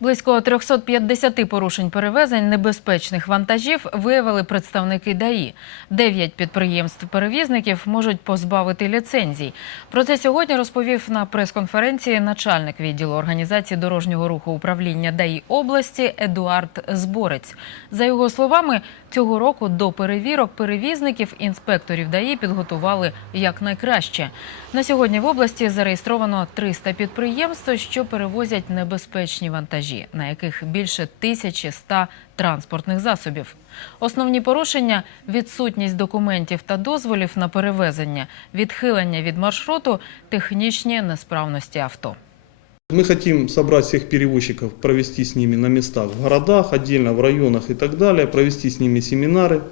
Близько 350 порушень перевезень небезпечних вантажів виявили представники ДАІ. Дев'ять підприємств-перевізників можуть позбавити ліцензій. Про це сьогодні розповів на прес-конференції начальник відділу організації дорожнього руху управління ДАІ області Едуард Зборець. За його словами, цього року до перевірок перевізників інспекторів ДАІ підготували якнайкраще. На сьогодні в області зареєстровано 300 підприємств, що перевозять небезпечні вантажі, на яких більше 1100 транспортних засобів. Основні порушення – відсутність документів та дозволів на перевезення, відхилення від маршруту, технічні несправності авто. Мы хотим собрать всех перевозчиков, провести с ними на местах в городах, отдельно в районах и так далее, провести с ними семинары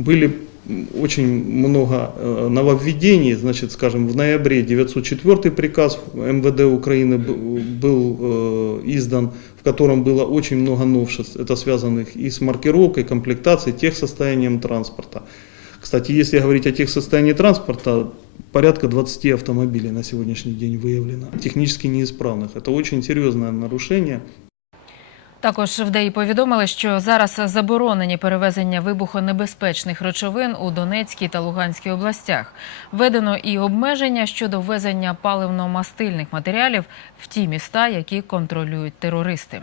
Были м, очень много э, нововведений, значит, скажем, в ноябре 904 приказ МВД Украины б- был э, издан, в котором было очень много новшеств, это связанных и с маркировкой, комплектацией, техсостоянием транспорта. Кстати, если говорить о техсостоянии транспорта, порядка 20 автомобилей на сегодняшний день выявлено, технически неисправных. Это очень серьезное нарушение. також в ДЕІ повідомили, що зараз заборонені перевезення вибухонебезпечних речовин у Донецькій та Луганській областях. Введено і обмеження щодо ввезення паливно-мастильних матеріалів в ті міста, які контролюють терористи.